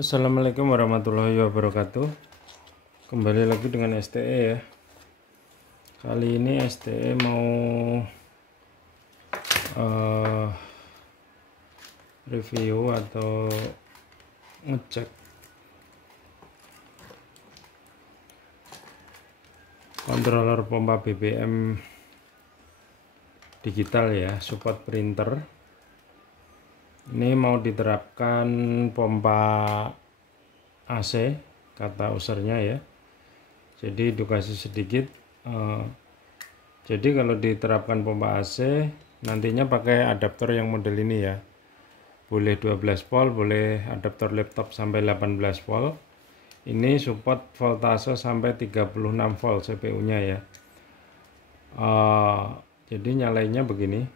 Assalamualaikum warahmatullahi wabarakatuh. Kembali lagi dengan STE ya. Kali ini STE mau review atau ngecek controller pompa BBM digital ya, support printer. Ini mau diterapkan pompa AC, kata usernya ya. Jadi edukasi sedikit. Jadi kalau diterapkan pompa AC, nantinya pakai adaptor yang model ini ya. Boleh 12 volt, boleh adaptor laptop sampai 18 volt. Ini support voltase sampai 36 volt CPU-nya ya. Jadi nyalainnya begini.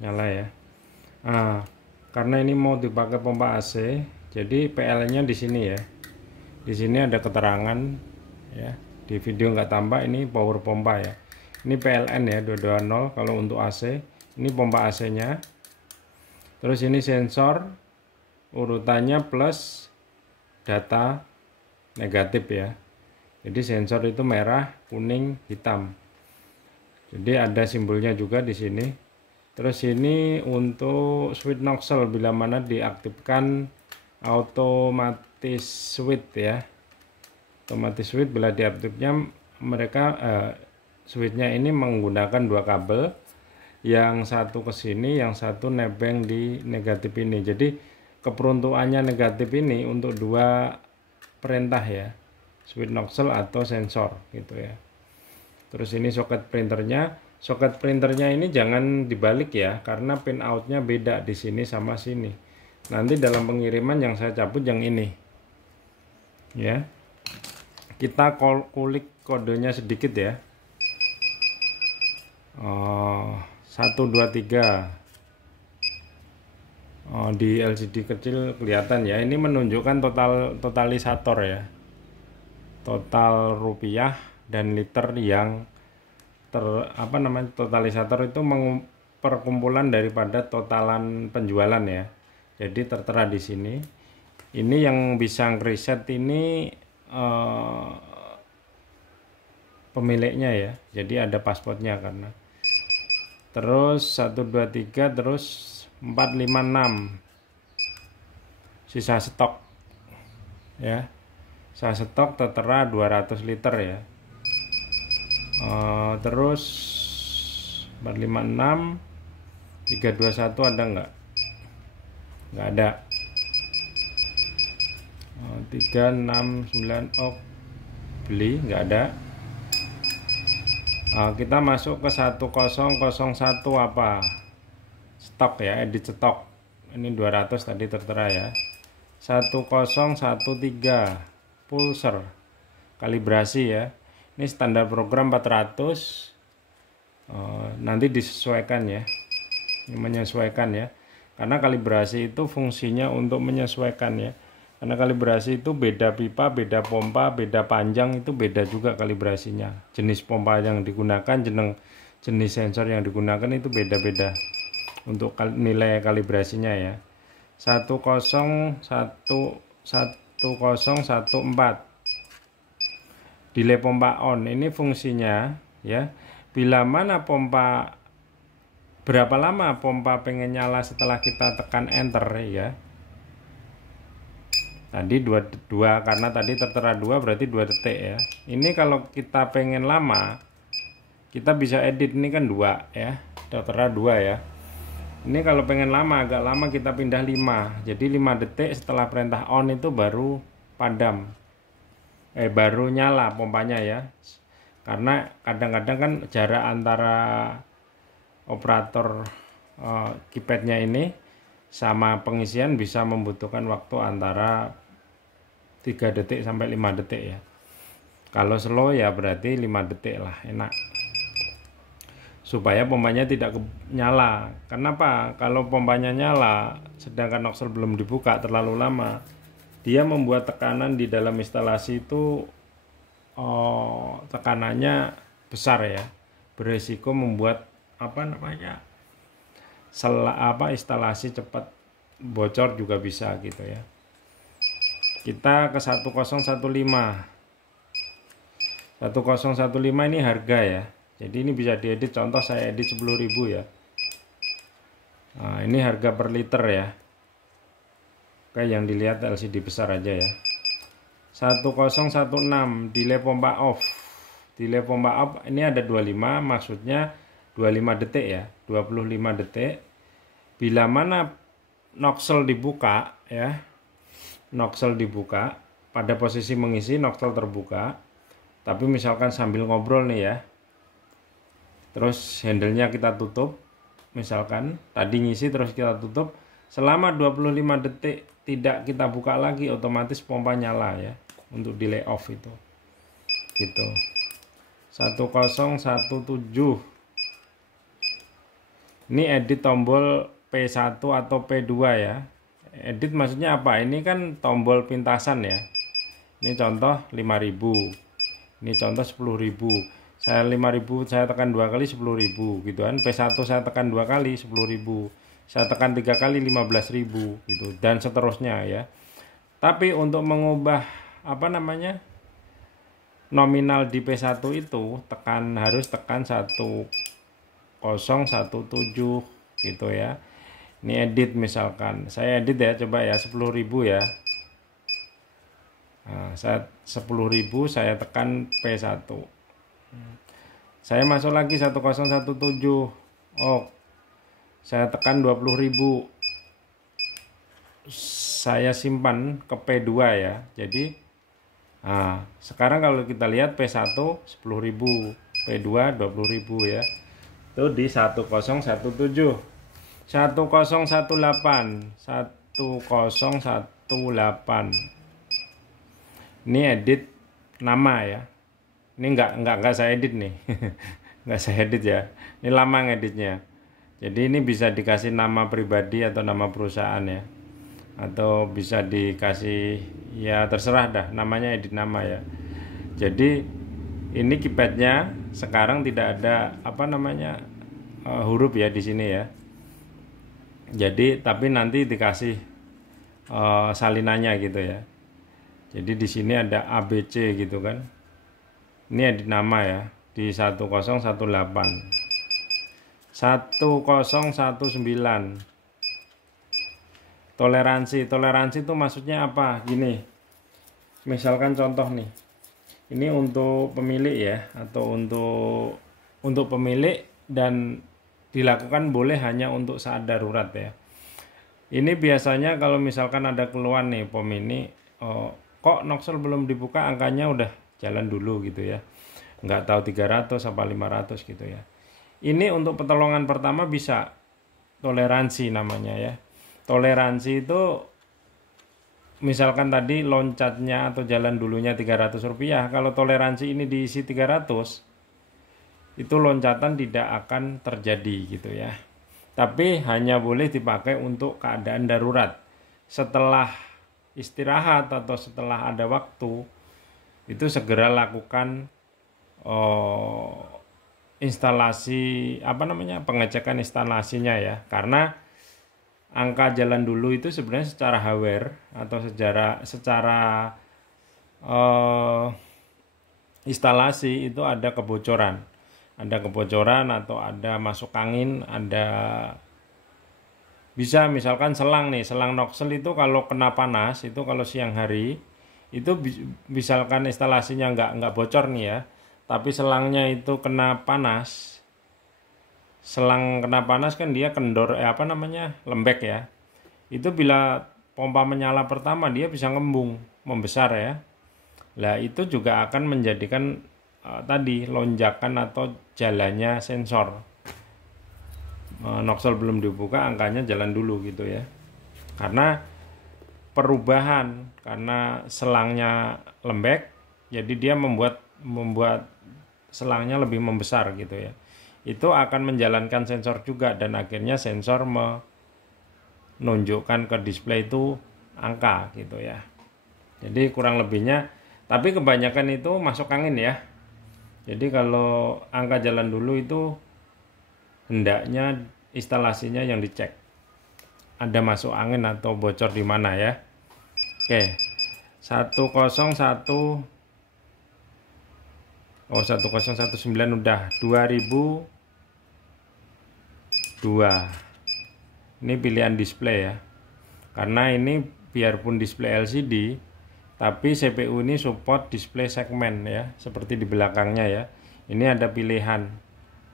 Nyala ya. Karena ini mau dipakai pompa AC, jadi PL-nya di sini ya. Di sini ada keterangan ya. Di video nggak tampak, ini power pompa ya. Ini PLN ya 220 kalau untuk AC. Ini pompa AC-nya. Terus ini sensor, urutannya plus, data, negatif ya. Jadi sensor itu merah, kuning, hitam. Jadi ada simbolnya juga di sini. Terus ini untuk switch nozzle bila mana diaktifkan otomatis switch ya. Otomatis switch bila diaktifnya mereka switchnya ini menggunakan dua kabel, yang satu ke sini, yang satu nebeng di negatif ini. Jadi keperuntukannya negatif ini untuk dua perintah ya, switch nozzle atau sensor gitu ya. Terus ini soket printernya. Soket printernya ini jangan dibalik ya, karena pin outnya beda di sini sama sini. Nanti dalam pengiriman yang saya cabut yang ini ya. Kita kulik kodenya sedikit ya. 1, 2, 3. Di LCD kecil kelihatan ya. Ini menunjukkan totalisator ya, total rupiah dan liter yang totalisator itu perkumpulan daripada totalan penjualan ya. Jadi tertera di sini. Ini yang bisa ngeriset ini pemiliknya ya. Jadi ada passwordnya karena. Terus 1, 2, 3, terus 4, 5, 6. Sisa stok ya. Sisa stok tertera 200 liter ya. Terus 456 321 ada nggak ada. 369 beli nggak ada. Kita masuk ke 1001 apa stok ya, edit stok. Ini 200 tadi tertera ya. 1013 pulser kalibrasi ya. Ini standar program 400. Nanti disesuaikan ya. Ini menyesuaikan ya. Karena kalibrasi itu fungsinya untuk menyesuaikan ya. Karena kalibrasi itu beda pipa, beda pompa, beda panjang, itu beda juga kalibrasinya. Jenis pompa yang digunakan, jenis sensor yang digunakan itu beda-beda untuk nilai kalibrasinya ya. 1014. Delay pompa on ini fungsinya ya. Bila mana pompa, berapa lama pompa pengen nyala setelah kita tekan enter ya. Tadi 2 karena tadi tertera 2 berarti 2 detik ya. Ini kalau kita pengen lama, kita bisa edit, ini kan 2 ya. Tertera 2 ya. Ini kalau pengen lama, agak lama kita pindah 5. Jadi 5 detik setelah perintah on itu baru padam. Baru nyala pompanya ya. Karena kadang-kadang kan jarak antara operator keypadnya ini sama pengisian bisa membutuhkan waktu antara 3 detik sampai 5 detik ya. Kalau slow ya berarti 5 detik lah, enak. Supaya pompanya tidak nyala. Kenapa? Kalau pompanya nyala sedangkan nozzle belum dibuka terlalu lama, dia membuat tekanan di dalam instalasi itu tekanannya besar ya, beresiko membuat instalasi cepat bocor juga bisa gitu ya. Kita ke 1015. 1015 ini harga ya. Jadi ini bisa diedit, contoh saya edit 10.000 ya. Nah, ini harga per liter ya. Oke, yang dilihat LCD besar aja ya. 1016 delay pompa off. Delay pompa off ini ada 25, maksudnya 25 detik ya, 25 detik. Bila mana nozzle dibuka ya, nozzle dibuka pada posisi mengisi, nozzle terbuka, tapi misalkan sambil ngobrol nih ya, terus handle-nya kita tutup, misalkan tadi ngisi terus kita tutup, selama 25 detik tidak kita buka lagi, otomatis pompa nyala ya, untuk delay off itu gitu. 1017 ini edit tombol P1 atau P2 ya. Edit maksudnya apa? Ini kan tombol pintasan ya. Ini contoh 5.000, ini contoh 10.000. Saya 5.000 saya tekan 2 kali 10.000 gitu kan. P1 saya tekan 2 kali 10.000, saya tekan 3 kali 15.000 gitu, dan seterusnya ya. Tapi untuk mengubah apa namanya, nominal di P1 itu harus tekan 1017 gitu ya. Ini edit, misalkan saya edit ya, coba ya 10.000 ya. Nah, saya 10.000 saya tekan P1. Saya masuk lagi 1017. Oh, saya tekan 20.000. Saya simpan ke P2 ya. Jadi nah, sekarang kalau kita lihat P1 10.000, P2 20.000 ya. Itu di 1017. 1018. Ini edit nama ya. Ini enggak saya edit nih. Enggak saya edit ya. Ini lama ngeditnya. Jadi ini bisa dikasih nama pribadi atau nama perusahaan ya. Atau bisa dikasih ya, terserah dah, namanya edit nama ya. Jadi ini keypadnya sekarang tidak ada apa namanya huruf ya di sini ya. Jadi tapi nanti dikasih salinannya gitu ya. Jadi di sini ada ABC gitu kan. Ini edit nama ya di 1018. 1019. Toleransi itu maksudnya apa? Gini. Misalkan contoh nih. Ini untuk pemilik ya, atau untuk pemilik, dan dilakukan boleh hanya untuk saat darurat ya. Ini biasanya kalau misalkan ada keluhan nih POM ini, kok nozzle belum dibuka, angkanya udah jalan dulu gitu ya. Nggak tahu 300 apa 500 gitu ya. Ini untuk pertolongan pertama bisa toleransi namanya ya. Toleransi itu misalkan tadi loncatnya atau jalan dulunya Rp300, kalau toleransi ini diisi 300, itu loncatan tidak akan terjadi gitu ya. Tapi hanya boleh dipakai untuk keadaan darurat. Setelah istirahat atau setelah ada waktu, itu segera lakukan instalasi pengecekan instalasinya ya. Karena angka jalan dulu itu sebenarnya secara hardware atau secara instalasi itu ada kebocoran. Atau ada masuk angin, bisa misalkan selang nozzle itu kalau kena panas, itu kalau siang hari itu misalkan instalasinya nggak bocor nih ya, tapi selangnya itu kena panas. Selang kena panas kan dia kendor lembek ya. Itu bila pompa menyala pertama dia bisa membesar ya. Lah itu juga akan menjadikan tadi lonjakan atau jalannya sensor. Nozzle belum dibuka, angkanya jalan dulu gitu ya. Karena perubahan, karena selangnya lembek, jadi dia membuat selangnya lebih membesar gitu ya. Itu akan menjalankan sensor juga, dan akhirnya sensor menunjukkan ke display itu angka gitu ya. Jadi kurang lebihnya, tapi kebanyakan itu masuk angin ya. Jadi kalau angka jalan dulu itu hendaknya instalasinya yang dicek. ada masuk angin atau bocor di mana ya. Oke, 101, oh 1019 udah 2002. Ini pilihan display ya, karena ini biarpun display LCD tapi CPU ini support display segmen ya, seperti di belakangnya ya. Ini ada pilihan,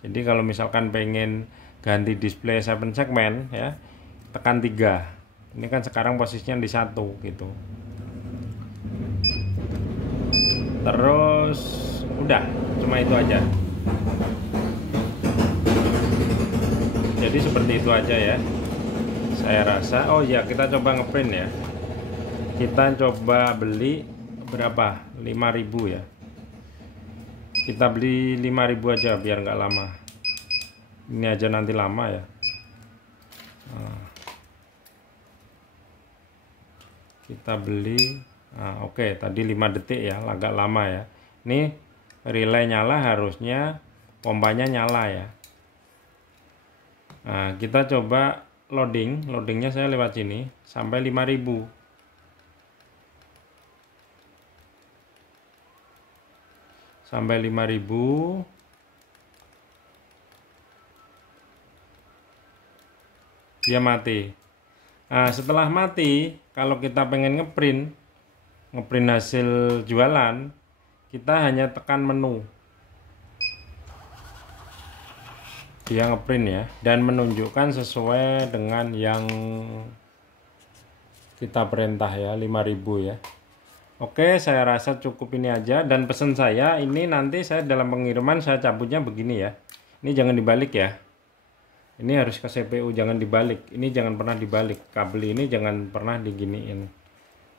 jadi kalau misalkan pengen ganti display 7 segmen ya, tekan 3. Ini kan sekarang posisinya di 1 gitu. Terus udah, cuma itu aja. Jadi seperti itu aja ya, saya rasa. Oh ya, kita coba ngeprint ya. Kita coba beli berapa? 5.000 ya. Kita beli 5.000 aja biar nggak lama. Ini aja nanti lama ya. Nah, kita beli. Nah, oke, tadi 5 detik ya, agak lama ya. Ini relay nyala, harusnya pompanya nyala ya. Nah, kita coba loadingnya saya lewat sini sampai 5.000. Sampai 5.000. Dia mati. Nah, setelah mati, kalau kita pengen ngeprint hasil jualan, kita hanya tekan menu. Dia ngeprint ya, dan menunjukkan sesuai dengan yang kita perintah ya, 5.000 ya. Oke, saya rasa cukup ini aja. Dan pesan saya ini, nanti saya dalam pengiriman saya cabutnya begini ya. Ini jangan dibalik ya. Ini harus ke CPU, jangan dibalik. Ini jangan pernah dibalik. Kabel ini jangan pernah diginiin,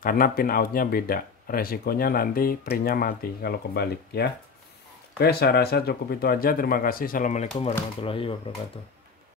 karena pin outnya beda. Resikonya nanti printnya mati kalau kebalik ya. Oke, saya rasa cukup itu aja. Terima kasih. Assalamualaikum warahmatullahi wabarakatuh.